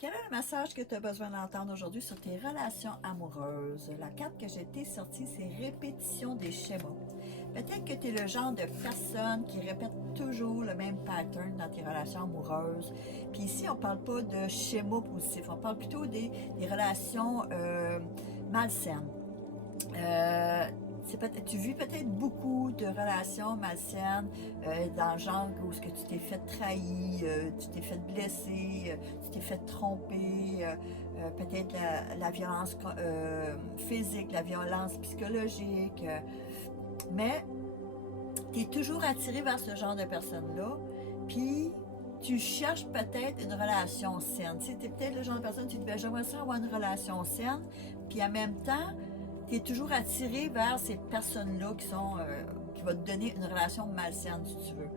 Quel est le message que tu as besoin d'entendre aujourd'hui sur tes relations amoureuses? La carte que j'ai été sortie, c'est répétition des schémas. Peut-être que tu es le genre de personne qui répète toujours le même pattern dans tes relations amoureuses. Puis ici, on ne parle pas de schémas positifs, on parle plutôt des relations malsaines. Tu vis peut-être beaucoup de relations malsaines dans le genre où ce que tu t'es fait trahir, tu t'es fait blesser, tu t'es fait tromper, peut-être la violence physique, la violence psychologique, mais tu es toujours attiré vers ce genre de personnes-là, puis tu cherches peut-être une relation saine. Tu es peut-être le genre de personne, tu te dis, j'aimerais ça avoir une relation saine, puis en même temps, tu es toujours attiré vers ces personnes-là qui vont te donner une relation malsaine, si tu veux.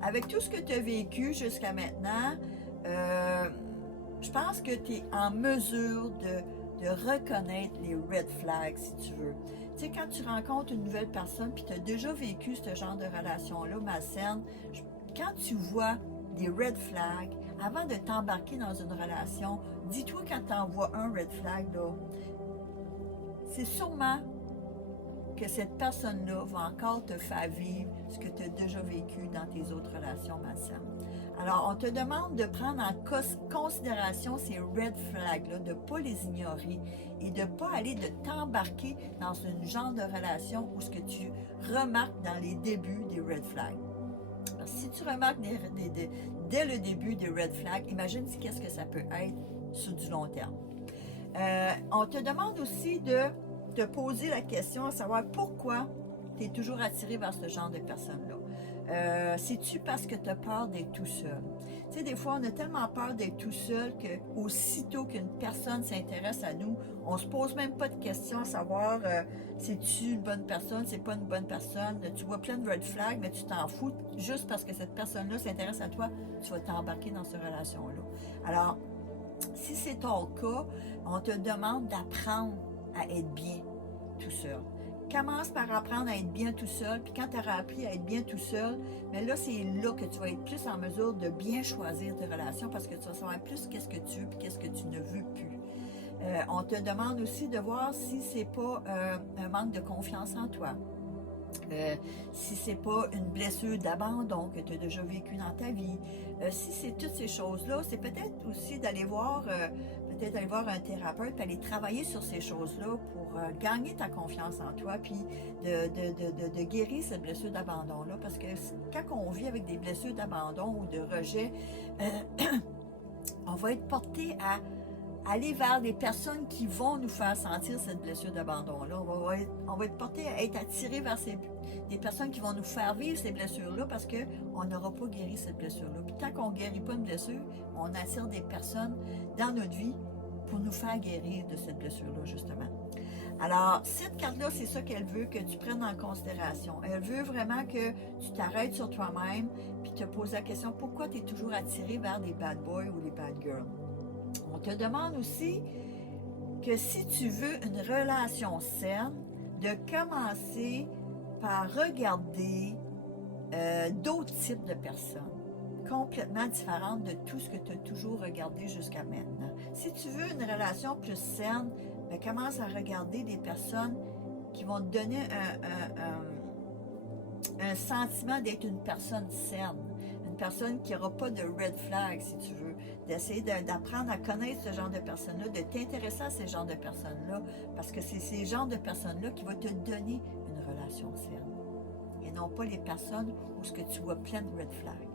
Avec tout ce que tu as vécu jusqu'à maintenant, je pense que tu es en mesure de reconnaître les red flags, si tu veux. Tu sais, quand tu rencontres une nouvelle personne, puis tu as déjà vécu ce genre de relation-là malsaine, quand tu vois des red flags, avant de t'embarquer dans une relation, dis-toi quand tu en vois un red flag, là, c'est sûrement que cette personne-là va encore te faire vivre ce que tu as déjà vécu dans tes autres relations malsaines. Alors, on te demande de prendre en considération ces red flags-là, de ne pas les ignorer et de ne pas aller de t'embarquer dans un genre de relation où ce que tu remarques dans les débuts des red flags. Alors, si tu remarques dès le début des red flags, imagine qu'est-ce que ça peut être sur du long terme. On te demande aussi de te poser la question à savoir pourquoi tu es toujours attiré vers ce genre de personnes-là. C'est-tu parce que tu as peur d'être tout seul? Tu sais, des fois, on a tellement peur d'être tout seul qu'aussitôt qu'une personne s'intéresse à nous, on se pose même pas de questions à savoir c'est-tu une bonne personne, c'est pas une bonne personne. Tu vois plein de red flags, mais tu t'en fous. Juste parce que cette personne-là s'intéresse à toi, tu vas t'embarquer dans cette relation-là. Alors, si c'est ton cas, on te demande d'apprendre à être bien tout seul. Commence par apprendre à être bien tout seul, puis quand tu auras appris à être bien tout seul, mais là, c'est là que tu vas être plus en mesure de bien choisir tes relations parce que tu vas savoir plus qu'est-ce que tu veux et qu'est-ce que tu ne veux plus. On te demande aussi de voir si c'est pas un manque de confiance en toi. Si c'est pas une blessure d'abandon que tu as déjà vécu dans ta vie, si c'est toutes ces choses-là, c'est peut-être aussi d'aller voir, un thérapeute, puis aller travailler sur ces choses-là pour gagner ta confiance en toi, puis de guérir cette blessure d'abandon-là. Parce que quand on vit avec des blessures d'abandon ou de rejet, on va être porté à aller vers des personnes qui vont nous faire sentir cette blessure d'abandon-là. On va être porté à être attiré vers des personnes qui vont nous faire vivre ces blessures-là parce qu'on n'aura pas guéri cette blessure-là. Puis tant qu'on ne guérit pas une blessure, on attire des personnes dans notre vie pour nous faire guérir de cette blessure-là, justement. Alors, cette carte-là, c'est ça qu'elle veut que tu prennes en considération. Elle veut vraiment que tu t'arrêtes sur toi-même puis te poses la question, pourquoi tu es toujours attiré vers les bad boys ou les bad girls? On te demande aussi que si tu veux une relation saine, de commencer par regarder d'autres types de personnes complètement différentes de tout ce que tu as toujours regardé jusqu'à maintenant. Si tu veux une relation plus saine, ben, commence à regarder des personnes qui vont te donner un sentiment d'être une personne saine, une personne qui n'aura pas de red flag, si tu veux, d'essayer d'apprendre à connaître ce genre de personnes-là, de t'intéresser à ces genres de personnes-là, parce que c'est ces genres de personnes-là qui vont te donner une relation saine, et non pas les personnes où ce que tu vois plein de red flags.